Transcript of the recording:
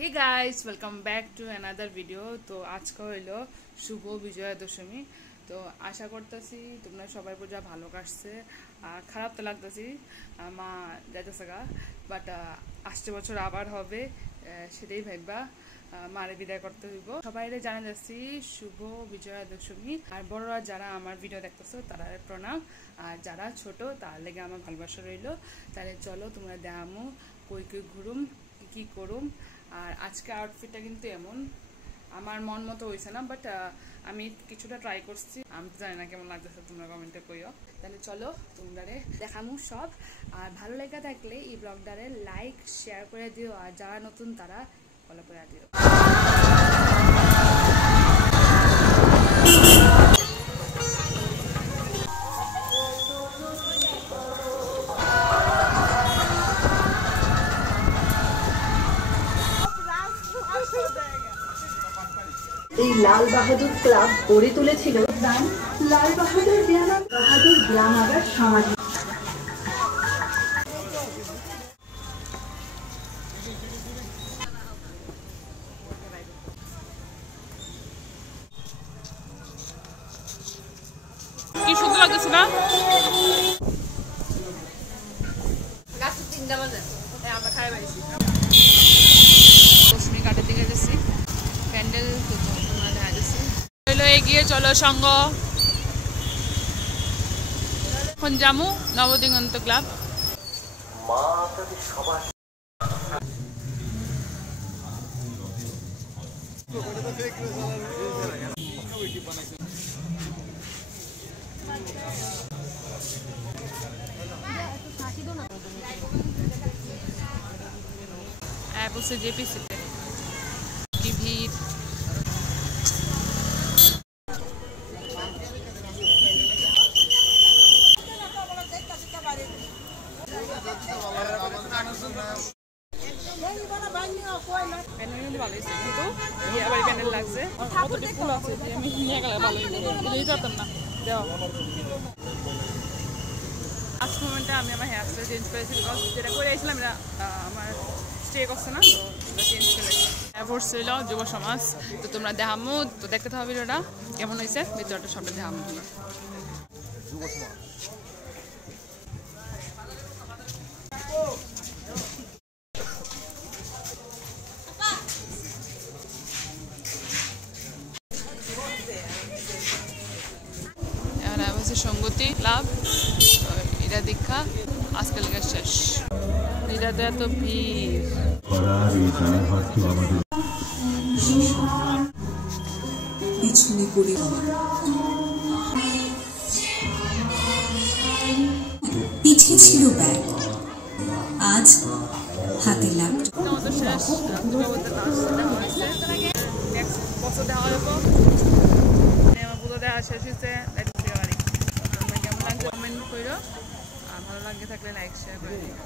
Hey guys welcome back to another video. तो आज का हইলো शुभ विजया दशमी। तो आशा करতেছি তোমরা সবাই পূজা ভালো কাটছে। আর খারাপ তো লাগতেছি মা যাইতেছে গা, বাট আসছে বছর আবার হবে সেটাই ভাববা মারে বিদায় করতে হইব। সবাইরে জানা যাচ্ছি শুভ বিজয়া দশমী। আর বড়রা যারা আমার ভিডিও দেখতেছো তারা প্রণাম, আর যারা ছোট তার লেগে আমার ভালোবাসা রইল। তাহলে চলো তোমরা দেখামু কই কই ঘুরুম কি করুম। আর আজকে আউটফিটটা কিন্তু এমন আমার মন মতো হয়েছে না, বাট আমি কিছুটা ট্রাই করছি। আমি জানি না কেমন লাগতেছে, তোমরা কমেন্টে কইও। তাহলে চলো তোমরারে দেখামু সব। আর ভালো লেগে থাকলে এই ব্লগটারে লাইক শেয়ার করে দিও, আর যারা নতুন তারা ফলো করে দিও। এই লাল বাহাদুর ক্লাব গড়ে তুলেছিল লাল বাহাদুর গ্রাম আবার সামাজিক। কি সুন্দর লাগতেছে না? আমরা খাই পাইছি রশ্মি ঘাটের দিকে গেছি, প্যান্ডেল দেখা যাচ্ছে। এগিয়ে চলো সঙ্গ। এখন জামু নবদিগন্ত ক্লাব। অ্যাপ হচ্ছে জেপিসিতে কি ভিড়। লাস্ট মোমেন্টে আমি আমার হেয়ার স্টাইল চেঞ্জ করেছি, বিকজ যেটা করে আসলাম এটা আমার স্টে করছে না, তো চেঞ্জ করে পড়ছিল যুব সমাজ। তো তোমরা দেখামো, তো দেখতে থাকো ভিডিওটা কেমন হয়েছে, ভিতরটা সবটা দেখামো তোমরা। সঙ্গতি ক্লাব, এটা দীক্ষা আজকে লেগে শেষ। এটাতে এত ভিড়। পিছনে পড়ে পিঠে ছিল ব্যাগ, আজ হাতে ল্যাপটপ। আমাদের শেষ বছর দেখা হইব, আমার পুরো দেখা শেষ হয়েছে। কেমন লাগছে কমেন্ট করো, আর ভালো লাগে থাকলে লাইক শেয়ার করে দিও।